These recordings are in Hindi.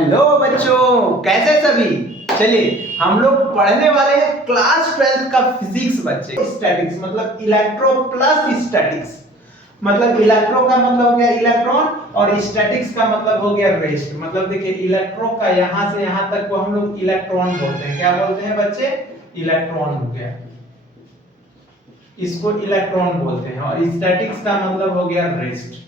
हेलो बच्चों, कैसे सभी। चलिए हम लोग पढ़ने वाले हैं क्लास 12 का फिजिक्स बच्चे। स्टैटिक्स मतलब इलेक्ट्रो प्लस स्टैटिक्स। मतलब इलेक्ट्रो का मतलब हो गया इलेक्ट्रॉन और स्टैटिक्स का मतलब हो गया रेस्ट। मतलब देखिए इलेक्ट्रो का यहां से यहां तक को हम लोग इलेक्ट्रॉन बोलते हैं। क्या बोलते हैं बच्चे? इलेक्ट्रॉन हो गया, इसको इलेक्ट्रॉन बोलते हैं। और स्टैटिक्स का मतलब हो गया रेस्ट।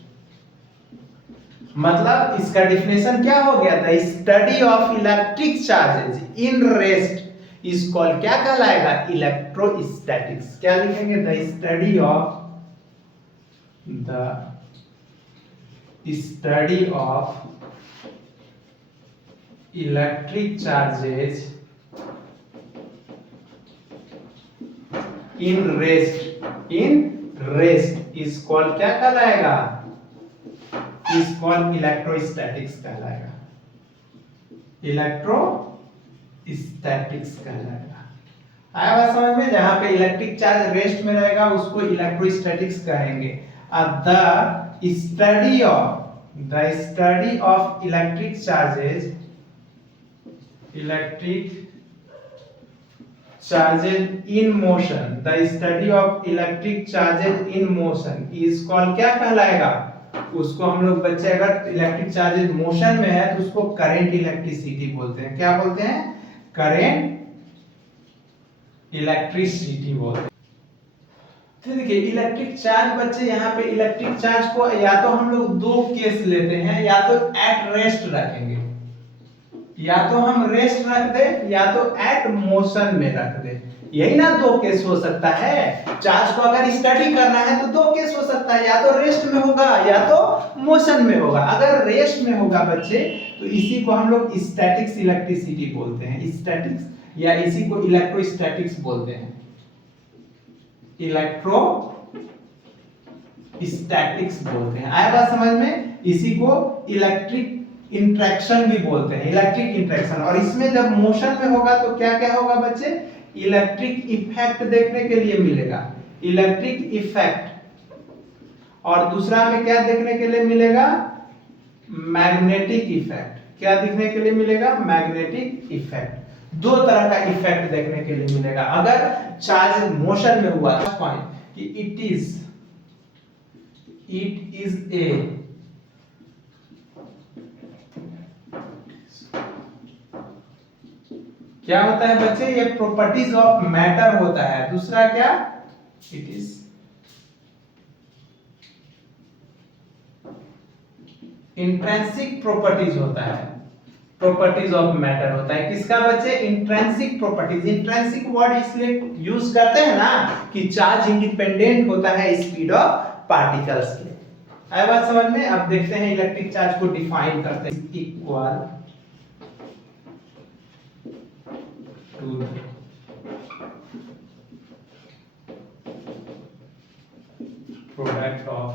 मतलब इसका डिफिनेशन क्या हो गया? The study of electric charges in rest is called, क्या कहलाएगा? इलेक्ट्रोस्टैटिक्स। क्या लिखेंगे? The study of electric charges in rest is called, क्या कहलाएगा? इज कॉल्ड इलेक्ट्रोस्टैटिक्स कहलाएगा। इलेक्ट्रोस्टैटिक्स कहलाएगा। आया बात समझ में? जहां पे इलेक्ट्रिक चार्ज रेस्ट में रहेगा उसको इलेक्ट्रोस्टैटिक्स कहेंगे। अब the study of electric charges in motion, the study of electric charges in motion is called, क्या कहलाएगा? उसको हम लोग बच्चे अगर इलेक्ट्रिक चार्जेस मोशन में है तो उसको करंट इलेक्ट्रिसिटी बोलते हैं। क्या बोलते हैं? करंट इलेक्ट्रिसिटी बोलते हैं। तो देखिए इलेक्ट्रिक चार्ज बच्चे, यहाँ पे इलेक्ट्रिक चार्ज को या तो हम लोग दो केस लेते हैं, या तो एट रेस्ट रखेंगे, या तो हम रेस्ट रख दे, या तो एट मोशन में रख दे। यही ना दो केस हो सकता है। चार्ज को अगर स्टडी करना है तो दो केस हो सकता है, या तो रेस्ट में होगा या तो मोशन में होगा। अगर रेस्ट में होगा बच्चे तो इसी को हम लोग स्टैटिक्स इलेक्ट्रिसिटी बोलते हैं, स्टैटिक्स, या इसी को इलेक्ट्रोस्टैटिक्स बोलते हैं। इलेक्ट्रोस्टैटिक्स बोलते हैं। आया बात समझ में? इसी को इलेक्ट्रिक इंट्रैक्शन भी बोलते हैं, इलेक्ट्रिक इंट्रैक्शन। और इसमें जब मोशन में होगा तो क्या क्या होगा बच्चे? इलेक्ट्रिक इफेक्ट देखने के लिए मिलेगा, इलेक्ट्रिक इफेक्ट। और दूसरा में क्या देखने के लिए मिलेगा? Magnetic effect. क्या देखने के लिए मिलेगा? Magnetic effect. दो तरह का इफेक्ट देखने के लिए मिलेगा अगर चार्ज मोशन में हुआ। पॉइंट कि इट इज ए क्या होता है बच्चे? ये प्रॉपर्टीज ऑफ मैटर होता है। दूसरा क्या? इट इज इंट्रिंसिक प्रॉपर्टीज होता है, प्रॉपर्टीज ऑफ मैटर होता है। किसका बच्चे? Intrinsic properties. इंट्रिंसिक वर्ड इसलिए यूज करते हैं ना कि चार्ज इंडिपेंडेंट होता है स्पीड ऑफ पार्टिकल्स के। आया बात समझ में? अब देखते हैं इलेक्ट्रिक चार्ज को डिफाइन करते हैं। इक्वल टू प्रोडक्ट ऑफ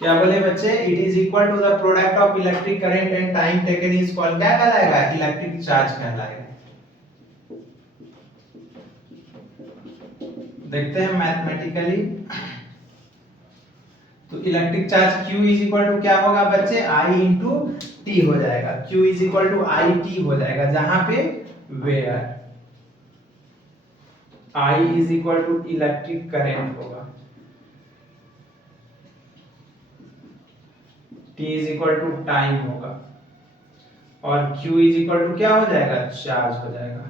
क्या बोले बच्चे? It is equal to the product of electric current and time taken is called, क्या कहलाएगा? इलेक्ट्रिक चार्ज कहलाएगा। देखते हैं मैथमेटिकली। तो electric charge Q is equal to क्या होगा बच्चे? I इंटू टी हो जाएगा। Q is equal to I T हो जाएगा, जहां पे where I is equal to electric current होगा, T is equal to time होगा, और Q इज इक्वल टू क्या हो जाएगा? चार्ज हो जाएगा।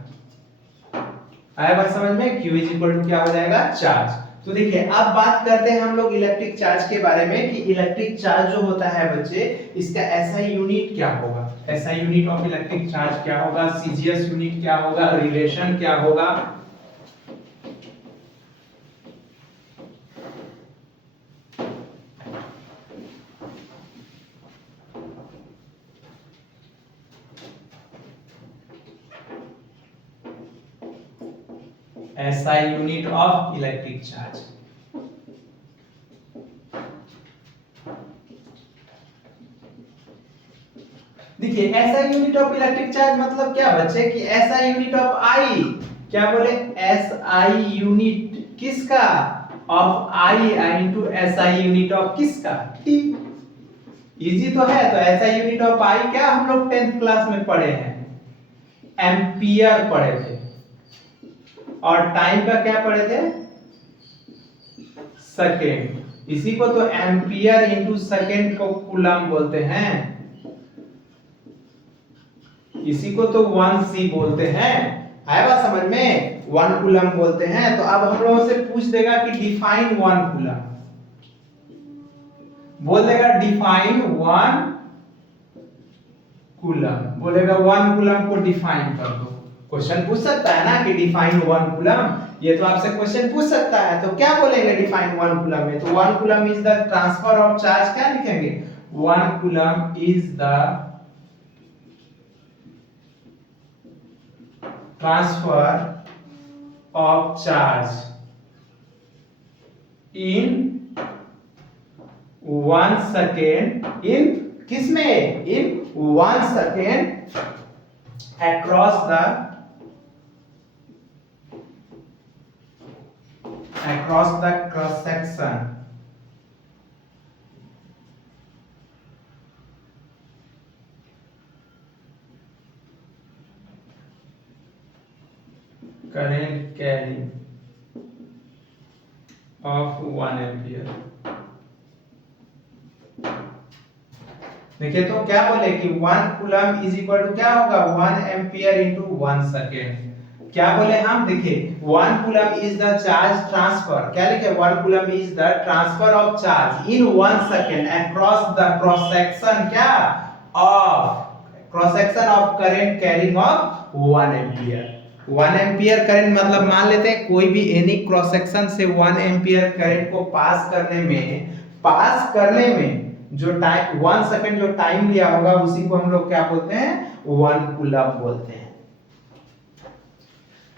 आया बात समझ में? Q इज इक्वल टू क्या हो जाएगा? चार्ज। तो देखिए अब बात करते हैं हम लोग इलेक्ट्रिक चार्ज के बारे में कि इलेक्ट्रिक चार्ज जो होता है बच्चे, इसका एसआई यूनिट क्या होगा? SI unit of electric charge क्या होगा? सीजीएस यूनिट क्या होगा? रिलेशन क्या होगा? SI unit of electric charge. देखिए SI unit of electric charge मतलब क्या बच्चे कि SI यूनिट ऑफ I, क्या बोले SI यूनिट किसका of I into SI unit of किसका T। इजी तो है। तो SI यूनिट ऑफ I क्या हम लोग 10th क्लास में पढ़े हैं, एम्पियर पढ़े थे, और टाइम का क्या पढ़े थे, सेकेंड। इसी को तो एम्पियर इंटू सेकेंड को कूलम बोलते हैं, इसी को तो 1C बोलते हैं। आया बात समझ में, 1 कूलम बोलते हैं। तो अब हम लोगों से पूछ देगा कि डिफाइन 1 कूलम, बोल देगा डिफाइन 1 कूलम, बोलेगा 1 कूलम को डिफाइन कर दो। क्वेश्चन पूछ सकता है ना कि डिफाइन 1 कूलम, ये तो आपसे क्वेश्चन पूछ सकता है। तो क्या बोलेंगे डिफाइन 1 कूलम में, तो 1 coulomb is the transfer of charge, क्या लिखेंगे 1 coulomb is the transfer of charge in 1 second, in किसमें, in 1 second across the cross section current carrying of 1 ampere। देखिए तो क्या बोले कि 1 कूलम इज इक्वल टू क्या होगा 1 एम्पियर इंटू 1 सेकेंड। क्या बोले हम, देखिए 1 coulomb is the charge transfer, क्या लिखे 1 coulomb is the transfer of charge in 1 second across the cross section, क्या of cross section of current carrying of 1 ampere. 1 ampere current मतलब मान लेते हैं कोई भी एनी क्रॉस सेक्शन से 1 एम्पियर करंट को पास करने में जो टाइम 1 सेकंड जो टाइम लिया होगा उसी को हम लोग क्या बोलते हैं 1 कूलम बोलते हैं।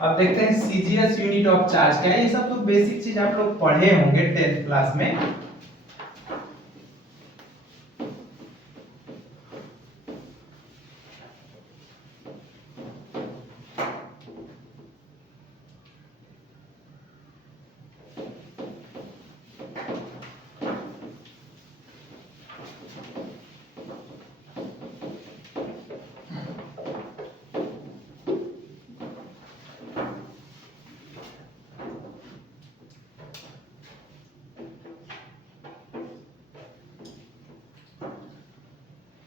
अब देखते हैं सीजीएस यूनिट ऑफ चार्ज क्या है। ये सब तो बेसिक चीज आप लोग पढ़े होंगे 10th क्लास में।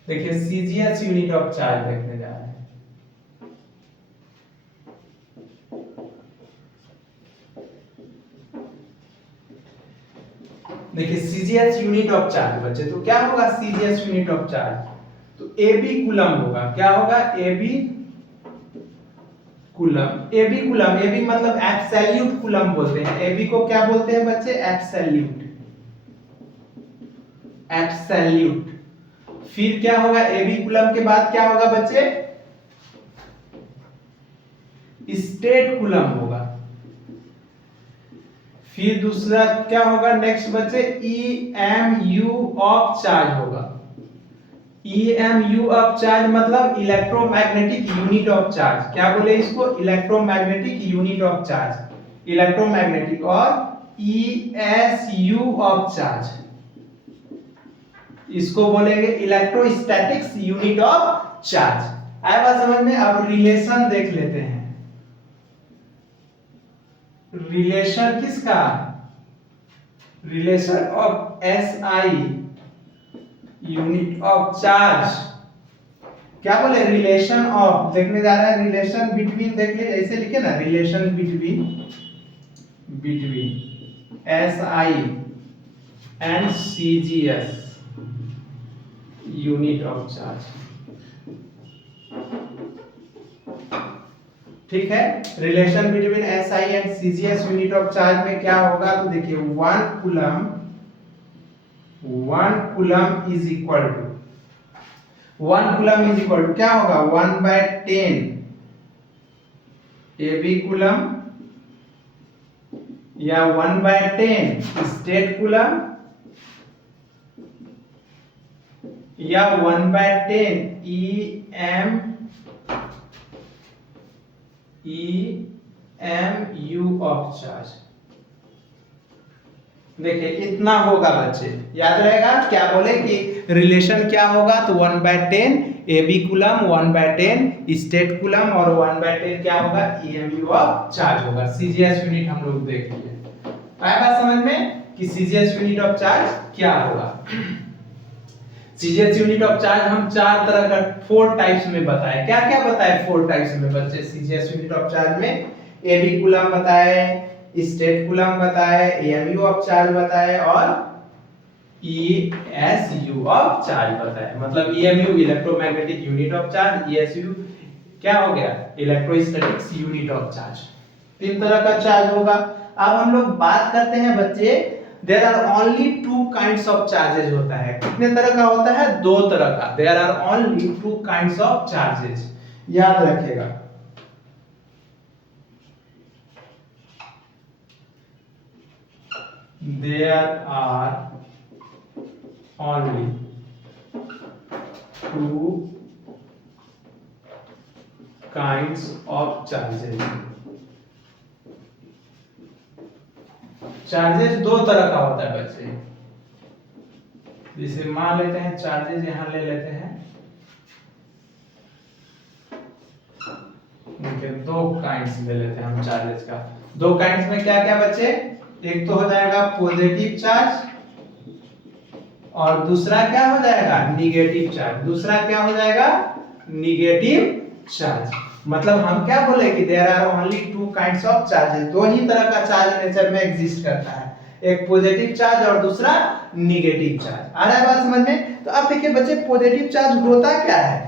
देखिए सीजीएस यूनिट ऑफ चार्ज देखने जा रहे हैं। देखिए सीजीएस यूनिट ऑफ चार्ज बच्चे, तो क्या होगा सीजीएस यूनिट ऑफ चार्ज, तो एबी कूलम होगा। क्या होगा ab coulomb. Ab coulomb, ab मतलब एब्सोल्यूट कूलम बोलते हैं। एबी को क्या बोलते हैं बच्चे, एब्सोल्यूट, एब्सोल्यूट। फिर क्या होगा एबी कूलम के बाद क्या होगा बच्चे, स्टेट कूलम होगा। फिर दूसरा क्या होगा नेक्स्ट बच्चे, ईएमयू ऑफ चार्ज होगा। ईएमयू ऑफ चार्ज मतलब इलेक्ट्रोमैग्नेटिक यूनिट ऑफ चार्ज। क्या बोले इसको, electromagnetic unit of charge, electromagnetic. और ईएसयू ऑफ चार्ज, इसको बोलेंगे इलेक्ट्रोस्टैटिक्स यूनिट ऑफ चार्ज। आया बात समझ में। अब रिलेशन देख लेते हैं। रिलेशन किसका, relation of SI unit of charge. क्या बोले रिलेशन ऑफ, देखने जा रहा है रिलेशन बिटवीन, देख ले ऐसे लिखे ना, relation between SI and CGS unit of charge. ठीक है, relation between SI and CGS unit of charge में क्या होगा, तो देखिए 1 coulomb is equal to, 1 coulomb is equal to क्या होगा 1/10 एबी कूलम या 1/10 स्टेट कूलम या 1/10 EMU ऑफ चार्ज। देखिए इतना होगा बच्चे, याद रहेगा क्या बोले कि रिलेशन क्या होगा, तो 1/10 AB कूलम, 1/10 स्टेट कूलम और 1/10 क्या होगा, EMU ऑफ चार्ज होगा। सीजीएस यूनिट हम लोग देख लिए, आया बात समझ में कि सीजीएस यूनिट ऑफ चार्ज क्या होगा। सीजीएस यूनिट ऑफ चार्ज हम चार तरह का 4 टाइप्स में बताए। क्या क्या बताए 4 टाइप्स में बच्चे सीजीएस यूनिट ऑफ चार्ज में? एबी कूलम बताए, स्टेट कूलम बताए, एएमयू ऑफ चार्ज बताए और ईएसयू ऑफ चार्ज बताए। मतलब AMU electromagnetic unit of charge, ईएसयू क्या हो गया, इलेक्ट्रोस्टैटिक्स यूनिट ऑफ चार्ज। 3 तरह का चार्ज होगा। अब हम लोग बात करते हैं बच्चे, there are only 2 kinds of charges होता है। कितने तरह का होता है, 2 तरह का। There are only 2 kinds of charges, याद रखिएगा। There are only 2 kinds of charges। Charges 2 तरह का होता है बच्चे। जैसे मान लेते हैं चार्जेस यहां ले लेते हैं, देखिए 2 काइंड्स ले लेते हैं हम चार्जेस का। 2 काइंड्स में क्या क्या बच्चे, एक तो हो जाएगा पॉजिटिव चार्ज और दूसरा क्या हो जाएगा, निगेटिव चार्ज। दूसरा क्या हो जाएगा, निगेटिव चार्ज। मतलब हम क्या बोले कि there are only 2 kinds of charges. 2 ही तरह का चार्ज नेचर में एग्जिस्ट करता है, एक पॉजिटिव चार्ज और दूसरा निगेटिव चार्ज। आ रहा है बात समझ में? तो अब देखिए बच्चे पॉजिटिव चार्ज होता क्या है,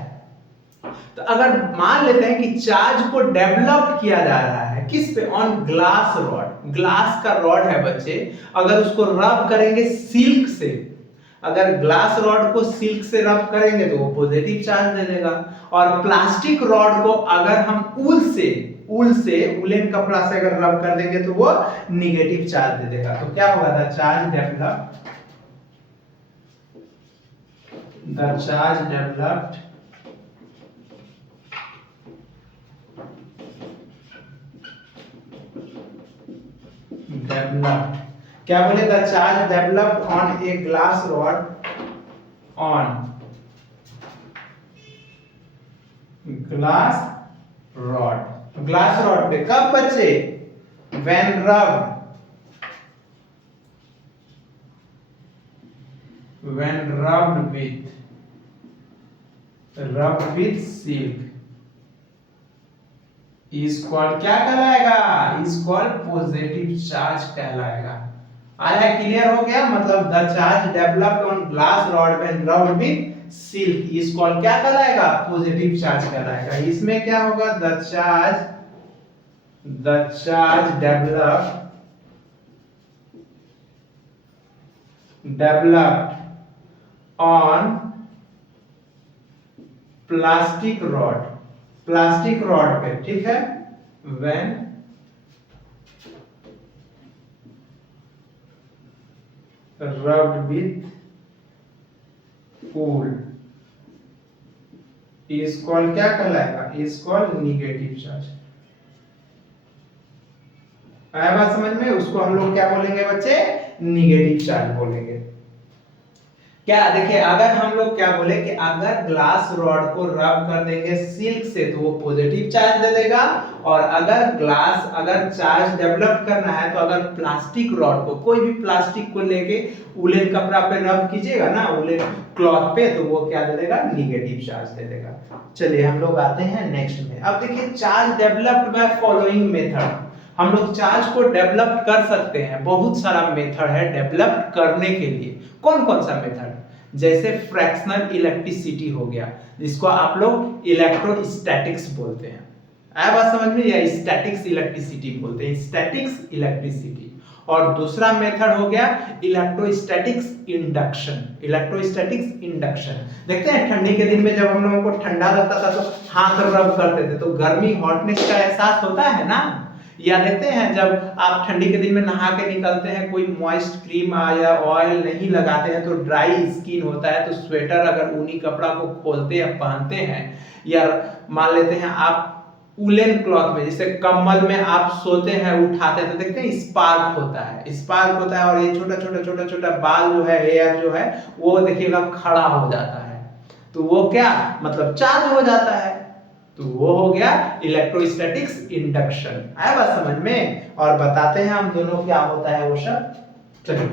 तो अगर मान लेते हैं कि चार्ज को डेवलप किया जा रहा है किस पे, ऑन ग्लास रॉड। ग्लास का रॉड है बच्चे, अगर उसको रब करेंगे सिल्क से, अगर ग्लास रॉड को सिल्क से रब करेंगे तो वो पॉजिटिव चार्ज दे देगा। और प्लास्टिक रॉड को अगर हम उलेन कपड़ा से अगर रब कर देंगे तो वो निगेटिव चार्ज दे देगा। तो क्या होगा, द चार्ज डेवलप्ड क्या बोले, the charge developed on a glass rod, glass rod पे कब बच्चे, when rubbed with silk is called, क्या कहलाएगा, is called पॉजिटिव चार्ज कहलाएगा। आया, क्लियर हो गया? मतलब the charge developed on glass rod when rubbed with silk is called, क्या कहलाएगा, पॉजिटिव चार्ज कहलाएगा। इसमें क्या होगा, the charge developed on plastic rod पे, ठीक है, when rubbed with wool is called, क्या कहलाएगा, is called negative charge। आया बात समझ में? उसको हम लोग क्या बोलेंगे बच्चे, निगेटिव चार्ज बोलेंगे। क्या देखिए, अगर हम लोग क्या बोले कि अगर ग्लास रॉड को रब कर देंगे सिल्क से तो वो पॉजिटिव चार्ज दे देगा, और अगर चार्ज डेवलप करना है तो अगर प्लास्टिक रॉड को, कोई भी प्लास्टिक को लेके उलेन कपड़ा पे रब कीजिएगा ना, उलेन क्लॉथ पे, तो वो क्या दे देगा, निगेटिव चार्ज दे देगा। चलिए हम लोग आते हैं नेक्स्ट में। अब देखिए charge developed by following method. हम लोग चार्ज को डेवलप कर सकते हैं, बहुत सारा मेथड है डेवलप करने के लिए। कौन कौन सा मेथड, जैसे फ्रैक्शनल इलेक्ट्रिसिटी हो गया, जिसको आप लोग इलेक्ट्रोस्टैटिक्स बोलते हैं। आया बात समझ में? या स्टैटिक्स इलेक्ट्रिसिटी बोलते हैं, स्टैटिक्स इलेक्ट्रिसिटी। और दूसरा मेथड हो गया इलेक्ट्रोस्टैटिक्स इंडक्शन। देखते हैं ठंडी के दिन में जब हम लोगों को ठंडा लगता था तो हाथ रब करते थे, तो गर्मी हॉटनेस का एहसास होता है ना, या देखते हैं जब आप ठंडी के दिन में नहा के निकलते हैं, कोई मॉइस्ट क्रीम या ऑयल नहीं लगाते हैं तो ड्राई स्किन होता है, तो स्वेटर अगर ऊनी कपड़ा को खोलते या पहनते हैं, या मान लेते हैं आप उलेन क्लॉथ में, जैसे कंबल में आप सोते हैं उठाते हैं तो देखते हैं स्पार्क होता है, स्पार्क होता है, और ये छोटा छोटा छोटा छोटा बाल जो है, हेयर जो है वो देखिएगा खड़ा हो जाता है, तो वो क्या मतलब चार्ज हो जाता है, तो वो हो गया इलेक्ट्रोस्टैटिक्स इंडक्शन। आया बात समझ में? और बताते हैं हम दोनों क्या होता है वो सब। चलिए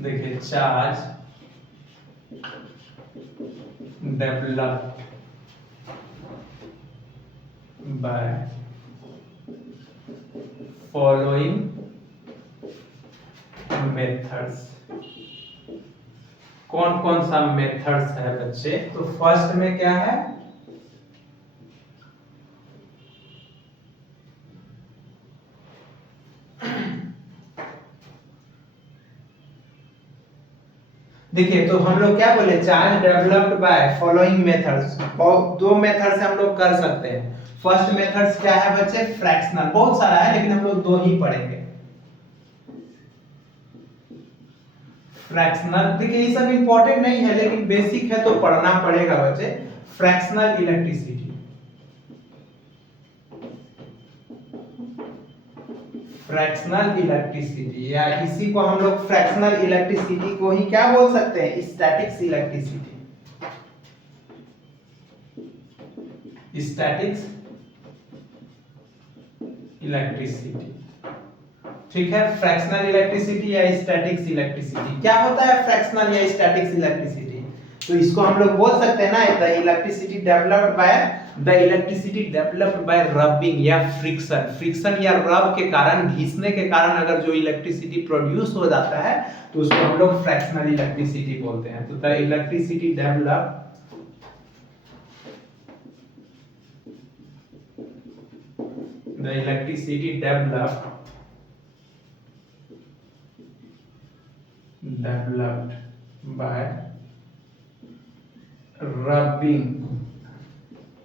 देखिए, charge developed by following methods. कौन कौन सा मेथड्स है बच्चे? तो फर्स्ट में क्या है? देखिए, तो हम लोग क्या बोले, charge developed by following methods, दो मेथड से हम लोग कर सकते हैं। फर्स्ट मेथड्स क्या है बच्चे? फ्रैक्शनल, बहुत सारा है लेकिन हम लोग दो ही पढ़ेंगे। फ्रैक्शनल, देखिए ये सब इंपॉर्टेंट नहीं है लेकिन बेसिक है तो पढ़ना पड़ेगा बच्चे। फ्रैक्शनल इलेक्ट्रिसिटी, फ्रैक्शनल इलेक्ट्रिसिटी, या इसी को हम लोग फ्रैक्शनल इलेक्ट्रिसिटी को ही क्या बोल सकते हैं? Statics electricity, statics electricity. ठीक है, फ्रैक्शनल इलेक्ट्रिसिटी या स्टैटिक्स इलेक्ट्रिसिटी। क्या होता है फ्रैक्शनल या स्टैटिक्स इलेक्ट्रिसिटी? तो इसको हम लोग बोल सकते हैं ना, the electricity developed by rubbing या फ्रिक्शन। फ्रिक्शन या रब के कारण, घिसने के कारण अगर जो इलेक्ट्रिसिटी प्रोड्यूस हो जाता है तो उसको हम लोग फ्रैक्शनल इलेक्ट्रिसिटी बोलते हैं। तो the electricity developed by rubbing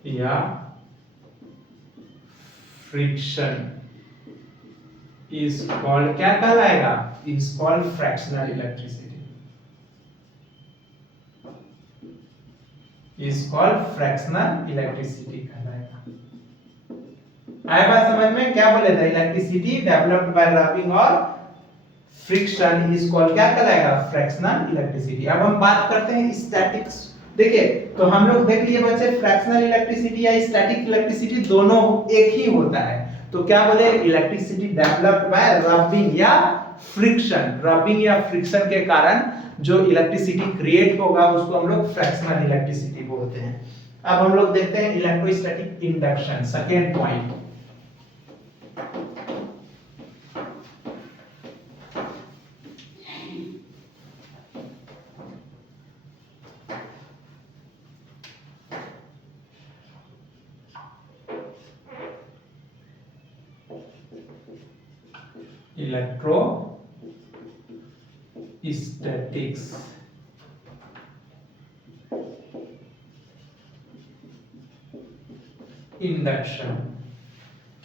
या फ्रिक्शन इज कॉल्ड, क्या कहलाएगा? Is called fractional electricity, is called fractional electricity कहलाएगा। आया बात समझ में? क्या बोले थे? इलेक्ट्रिसिटी डेवलप्ड बाय रबिंग और फ्रिक्शन इज कॉल्ड, क्या कहलाएगा? Fractional electricity. अब हम बात करते हैं स्टैटिक्स। देखिए, तो हम लोग देख लिए बच्चे, फ्रैक्शनल इलेक्ट्रिसिटी या स्टैटिक इलेक्ट्रिसिटी दोनों एक ही होता है। तो क्या बोले? इलेक्ट्रिसिटी डेवलप्ड बाय रबिंग या फ्रिक्शन। रबिंग या फ्रिक्शन के कारण जो इलेक्ट्रिसिटी क्रिएट होगा उसको हम लोग फ्रैक्शनल इलेक्ट्रिसिटी बोलते हैं। अब हम लोग देखते हैं electrostatic induction, second point. Electrostatics induction.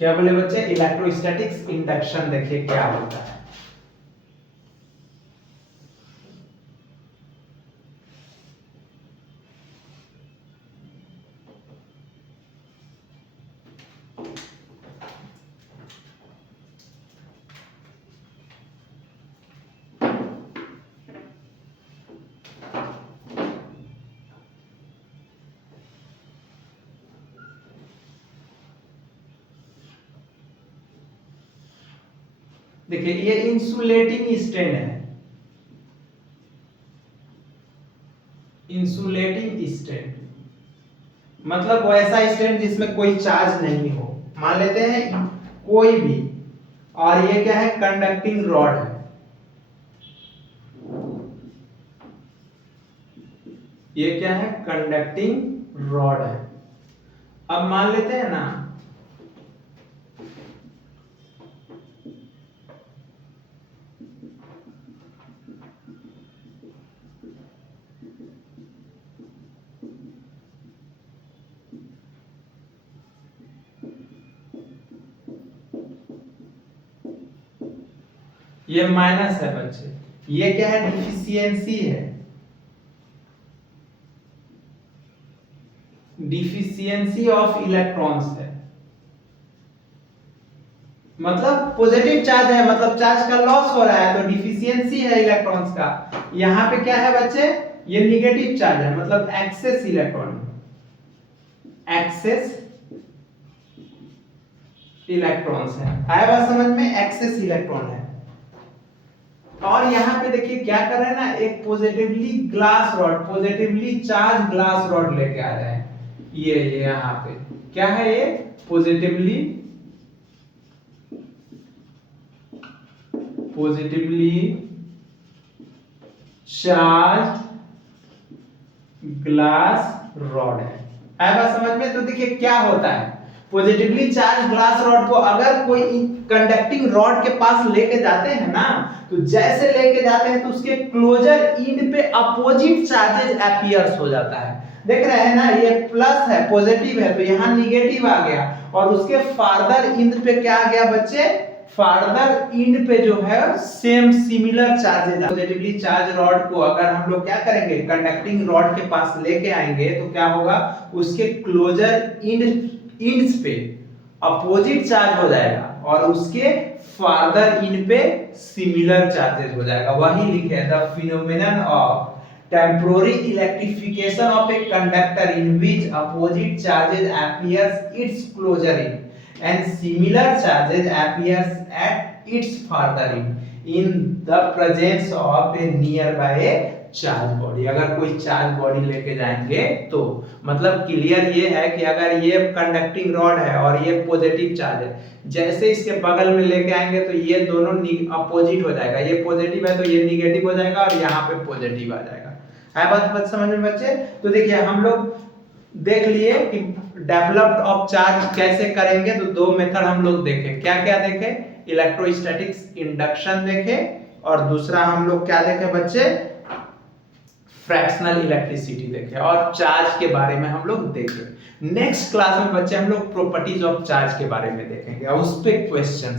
क्या बोले बच्चे? Electrostatics induction. देखिए क्या होता है। देखिए, ये इंसुलेटिंग स्टैंड है, इंसुलेटिंग स्टैंड मतलब वो ऐसा स्टैंड जिसमें कोई चार्ज नहीं हो। मान लेते हैं कोई भी और ये क्या है, कंडक्टिंग रॉड है। ये क्या है, कंडक्टिंग रॉड है। अब मान लेते हैं ना, ये माइनस है बच्चे, ये क्या है, डिफिशियंसी है, डिफिशियंसी ऑफ इलेक्ट्रॉन्स है। मतलब पॉजिटिव चार्ज है, मतलब चार्ज का लॉस हो रहा है, तो डिफिशियंसी है इलेक्ट्रॉन्स का। यहाँ पे क्या है बच्चे, ये निगेटिव चार्ज है, मतलब एक्सेस इलेक्ट्रॉन, एक्सेस इलेक्ट्रॉन्स है। आया बात समझ में, एक्सेस इलेक्ट्रॉन है। और यहाँ पे देखिए क्या कर रहे हैं ना, एक positively glass rod, positively charge glass rod लेके आ रहे हैं। ये यहाँ पे क्या है, ये पॉजिटिवली चार्ज ग्लास रॉड है। आया बात समझ में। तो देखिए क्या होता है, पॉजिटिवली चार्ज ग्लास रॉड को अगर कोई कंडक्टिंग रॉड के पास लेके जाते हैं ना, तो जैसे लेके जाते हैं तो उसके क्लोजर एंड पे अपोजिट चार्जेस अपीयर्स हो जाता है। देख रहे हैं ना, ये प्लस है, पॉजिटिव है, तो यहाँ निगेटिव आ गया, और उसके फार्दर एंड पे क्या आ गया बच्चे, फार्दर एंड पे जो है same similar charges. Positively charge rod को अगर हम लोग क्या करेंगे, कंडक्टिंग रॉड के पास लेके आएंगे, तो क्या होगा, उसके क्लोजर एंड्स पे अपोजिट चार्ज हो जाएगा, और उसके फार्दर एंड पे सिमिलर चार्जेस हो जाएगा। वही लिखे है, the phenomenon of temporary electrification of a conductor in which opposite charges appears its closer end and similar charges appears at its farther end in the presence of a nearby charge body. अगर कोई चार्ज बॉडी लेके जाएंगे तो मतलब क्लियर ये है कि अगर ये कंडक्टिंग रॉड है और ये पॉजिटिव चार्ज है, जैसे इसके बगल में लेके आएंगे तो ये दोनों अपोजिट हो जाएगा, ये पॉजिटिव है तो ये निगेटिव हो जाएगा, और यहाँ पे पॉजिटिव आ जाएगा। है बात समझ में बच्चे। तो देखिए हम लोग देख लिए कि डेवलप्ड ऑफ चार्ज कैसे करेंगे, तो दो मेथड हम लोग देखे, क्या क्या देखे, इलेक्ट्रोस्टैटिक्स इंडक्शन देखे, और दूसरा हम लोग क्या देखे बच्चे, फ्रैक्शनल इलेक्ट्रिसिटी देखे, और चार्ज के बारे में हम लोग देखे। नेक्स्ट क्लास में बच्चे हम लोग प्रॉपर्टीज ऑफ चार्ज के बारे में देखेंगे और उस पे क्वेश्चंस